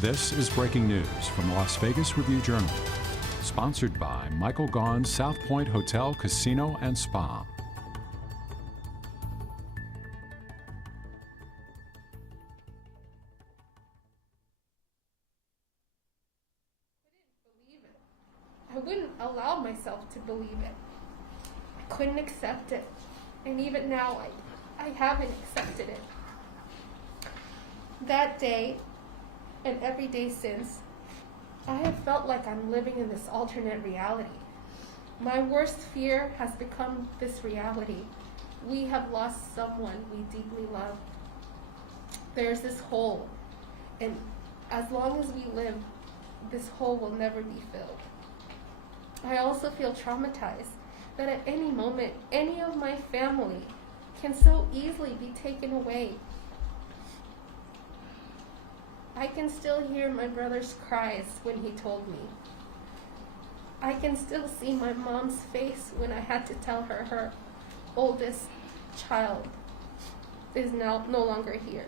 This is breaking news from the Las Vegas Review-Journal, sponsored by Michael Gaughan's South Point Hotel, Casino, and Spa. I wouldn't allow myself to believe it. I couldn't accept it. And even now, I haven't accepted it. That day, and every day since, I have felt like I'm living in this alternate reality. My worst fear has become this reality. We have lost someone we deeply love. There's this hole, and as long as we live, this hole will never be filled. I also feel traumatized that at any moment, any of my family can so easily be taken away. I can still hear my brother's cries when he told me. I can still see my mom's face when I had to tell her her oldest child is now no longer here.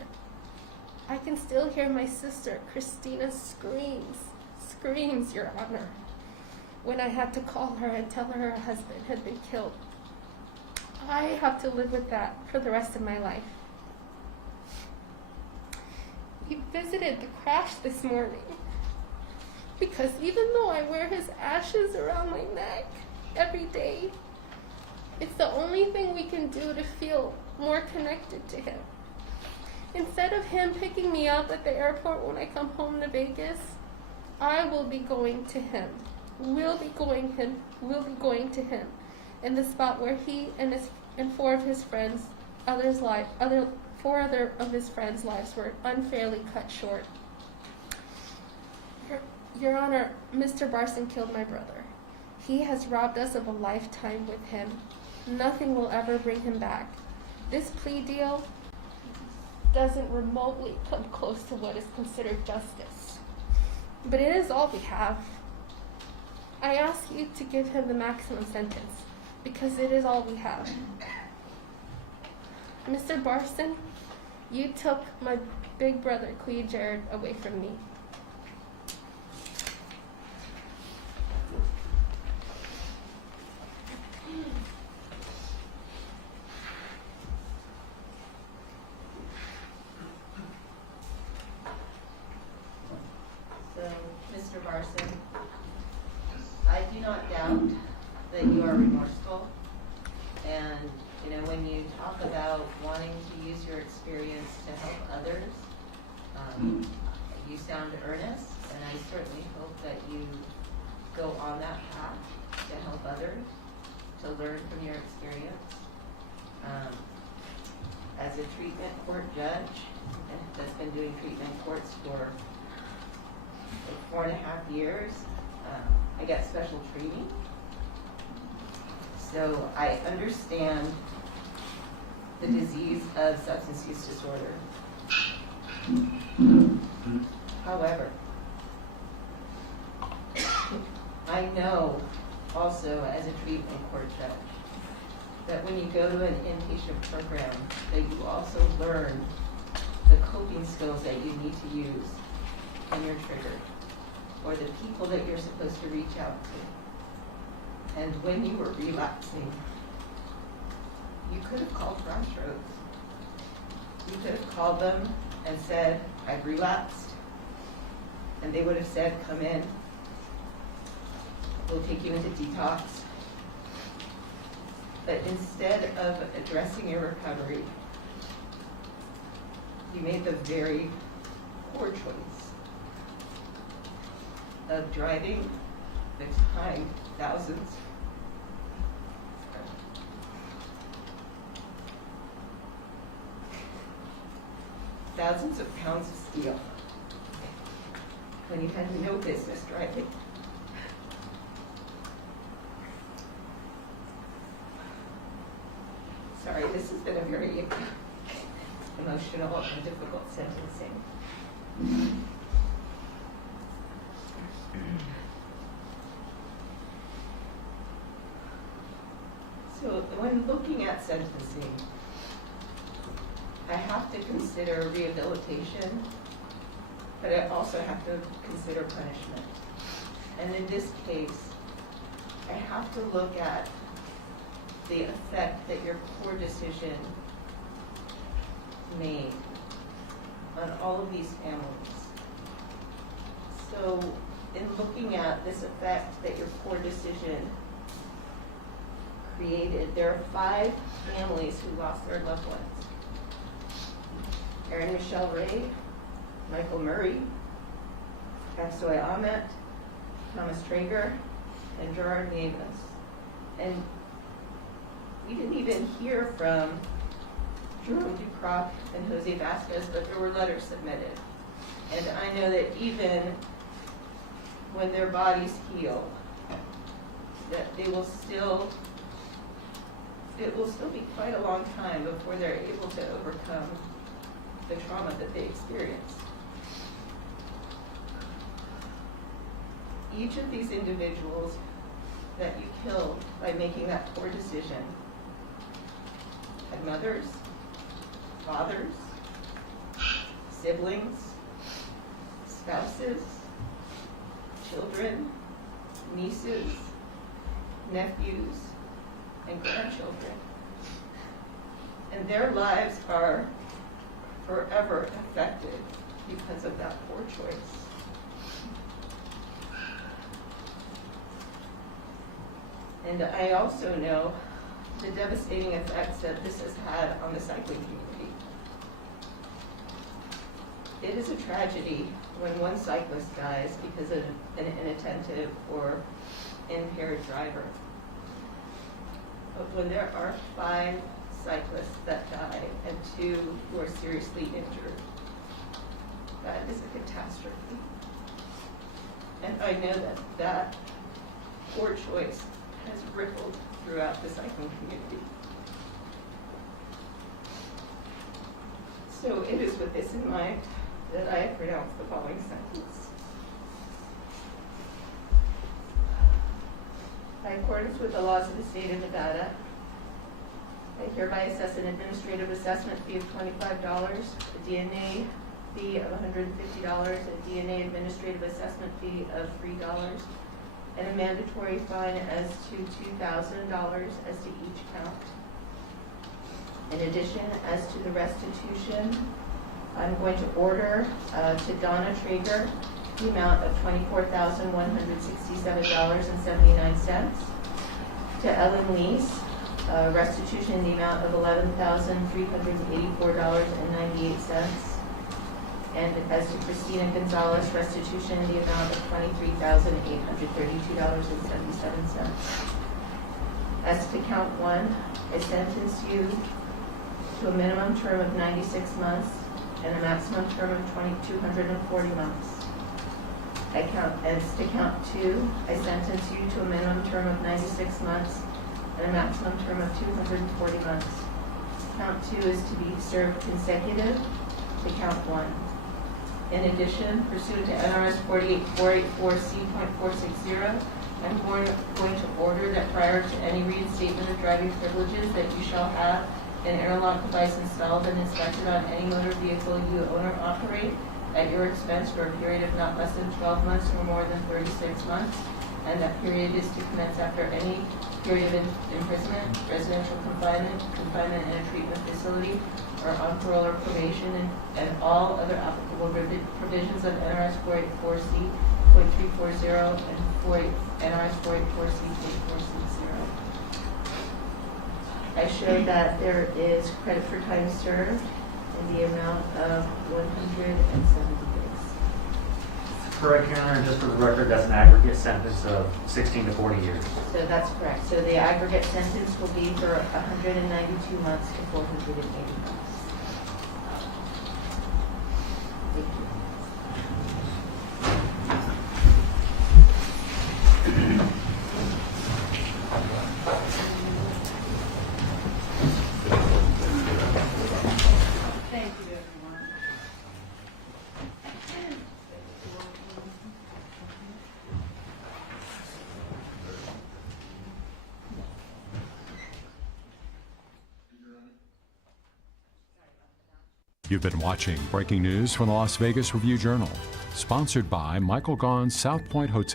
I can still hear my sister Christina screams, Your Honor, when I had to call her and tell her husband had been killed. I have to live with that for the rest of my life. He visited the crash this morning because even though I wear his ashes around my neck every day, it's the only thing we can do to feel more connected to him. Instead of him picking me up at the airport when I come home to Vegas, I will be going to him. We'll be going to him in the spot where he and four of his friends, four other of his friends' lives were unfairly cut short. Your Honor, Mr. Barson killed my brother. He has robbed us of a lifetime with him. Nothing will ever bring him back. This plea deal doesn't remotely come close to what is considered justice. But it is all we have. I ask you to give him the maximum sentence, because it is all we have. Mr. Barson, you took my big brother, Clea Jared, away from me. So, Mr. Barson, I do not doubt that you are remorseful, and when you talk about wanting to use your experience to help others, you sound earnest, and I certainly hope that you go on that path to help others, to learn from your experience. As a treatment court judge that's been doing treatment courts for 4.5 years, I got special training. So I understand the disease of substance use disorder. However, I know also as a treatment court judge that when you go to an inpatient program, that you also learn the coping skills that you need to use when you're triggered, or the people that you're supposed to reach out to. And when you were relapsing, you could have called Crossroads. You could have called them and said, I've relapsed. And they would have said, come in. We'll take you into detox. But instead of addressing your recovery, you made the very poor choice of driving the time thousands of pounds of steel when you had no business driving. Sorry, this has been a very emotional and difficult sentencing. So when looking at sentencing, I have to consider rehabilitation but I also have to consider punishment. And in this case, I have to look at the effect that your poor decision made on all of these families. So in looking at this effect that your poor decision created, there are 5 families who lost their loved ones. Erin Michelle Ray, Michael Murray, Aksoy Ahmet, Thomas Traeger, and Gerard Davis. And we didn't even hear from Jerome Ducroc and Jose Vasquez, but there were letters submitted. And I know that even when their bodies heal, that it will still be quite a long time before they're able to overcome the trauma that they experienced. Each of these individuals that you killed by making that poor decision had mothers, fathers, siblings, spouses, children, nieces, nephews, and grandchildren. And their lives are forever affected because of that poor choice. And I also know the devastating effects that this has had on the cycling community. It is a tragedy when one cyclist dies because of an inattentive or impaired driver. But when there are 5 cyclists that die and 2 who are seriously injured, that is a catastrophe. And I know that that poor choice has rippled throughout the cycling community. So it is with this in mind that I pronounce the following sentence. By accordance with the laws of the state of Nevada, I hereby assess an administrative assessment fee of $25, a DNA fee of $150, a DNA administrative assessment fee of $3, and a mandatory fine as to $2,000 as to each count. In addition, as to the restitution, I'm going to order to Donna Traeger the amount of $24,167.79. To Ellen Lease, restitution in the amount of $11,384.98. And as to Christina Gonzalez, restitution in the amount of $23,832.77. As to count 1, I sentence you to a minimum term of 96 months and a maximum term of 240 months. As to count 2, I sentence you to a minimum term of 96 months and a maximum term of 240 months. Count 2 is to be served consecutive to count 1. In addition, pursuant to NRS 48484C.460, I'm going to order that prior to any reinstatement of driving privileges that you shall have an interlock device installed and inspected on any motor vehicle you own or operate at your expense for a period of not less than 12 months or more than 36 months, and that period is to commence after any period of imprisonment, residential confinement in a treatment facility, or on parole or probation, and all other applicable provisions of NRS 484C.340 and NRS 484C.460. I show that there is credit for time served in the amount of 170 days. Correct, Your Honor, and just for the record, that's an aggregate sentence of 16 to 40 years. So that's correct. So the aggregate sentence will be for 192 months to 480 months. Thank you. Thank you, everyone. You've been watching breaking news from the Las Vegas Review-Journal. Sponsored by Michael Gaughan's South Point Hotel.